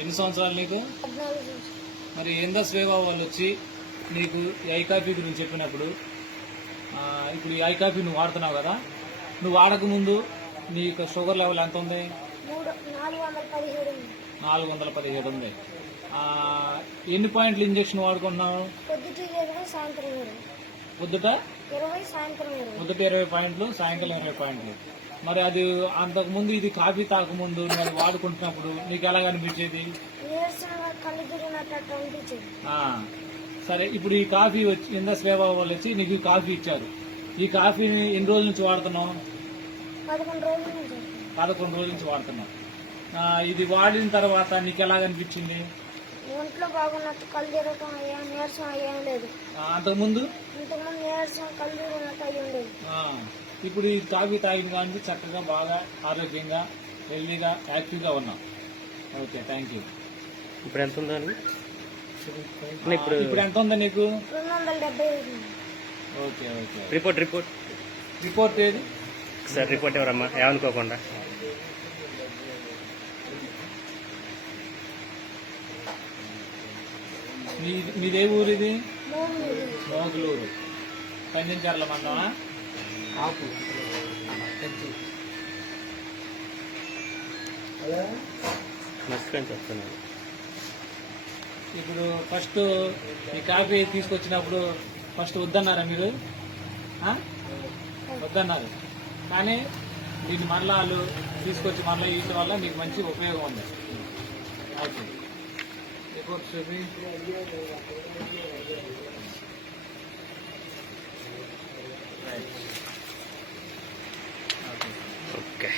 ఎన్ని సంవత్సరాలు నీకు? 14 మరి ఏందా స్వేవా వాళ్ళు వచ్చి నీకు ఈ ఐ కాఫీ గురించి చెప్పినప్పుడు ఇప్పుడు ఈ ఐ కాఫీ నువ్వు వాడుతున్నావు కదా, నువ్వు వాడక ముందు నీకు షుగర్ లెవెల్ ఎంత ఉంది? 417 ఉంది. 417 ఉంది. ఎన్ని పాయింట్లు ఇంజక్షన్ వాడుకుంటున్నావు? పొద్దుట 20, సాయంత్రం 20. పొద్దుట 20, సాయంత్రం 20. పొద్దుట 20 పాయింట్లు, సాయంకాలం 20 పాయింట్లు. మరి అది అంతకుముందు ఇది కాఫీ తాకముందు నేను వాడుకుంటున్నప్పుడు నీకు ఎలాగ అనిపించేది? నీరసంగా కళ్ళు తిరిగినట్టు అనిపించేది. సరే, ఇప్పుడు ఈ కాఫీ వచ్చి ఇందా స్వేవా వాళ్ళు వచ్చి నీకు ఈ కాఫీ ఇచ్చారు. ఈ కాఫీని ఎన్ని రోజుల నుంచి వాడుతున్నావు? 11 రోజుల నుంచి. 11 రోజుల నుంచి వాడుతున్నావు. ఇది వాడిన తర్వాత నీకు ఎలాగ అనిపించింది? ఒంట్లో బాగున్నట్టు, కళ్ళు తిరగటం అయ్యా, నీరసం అయ్యేం లేదు. అంతకుముందు నీరసం కళ్ళు తిరిగినట్టు అయ్యి ఉండేది. ఇప్పుడు ఈ కాఫీ తాగిన కానీ చక్కగా బాగా ఆరోగ్యంగా హెల్దీగా యాక్టివ్గా ఉన్నాం. Okay, thank you. ఇప్పుడు ఎంత ఉందండి? ఇప్పుడు ఎంత ఉందా నీకు? 275. Okay okay. రిపోర్ట్ ఏది సార్? రిపోర్ట్ ఎవరమ్మా, ఏమనుకోకుండా. మీదే ఊరు ఇది? మోగులూరు. కంచెంచర్ల మండలమా? చెప్తున్నాను. ఇప్పుడు ఫస్ట్ ఈ కాఫీ తీసుకొచ్చినప్పుడు ఫస్ట్ వద్దన్నారా మీరు? వద్దన్నారు, కానీ దీన్ని మరలా వాళ్ళు తీసుకొచ్చి మరలా ఇవ్వడం వల్ల మీకు మంచి ఉపయోగం ఉంది. ఓకే, రిపోర్ట్ చూపి. ఓకే.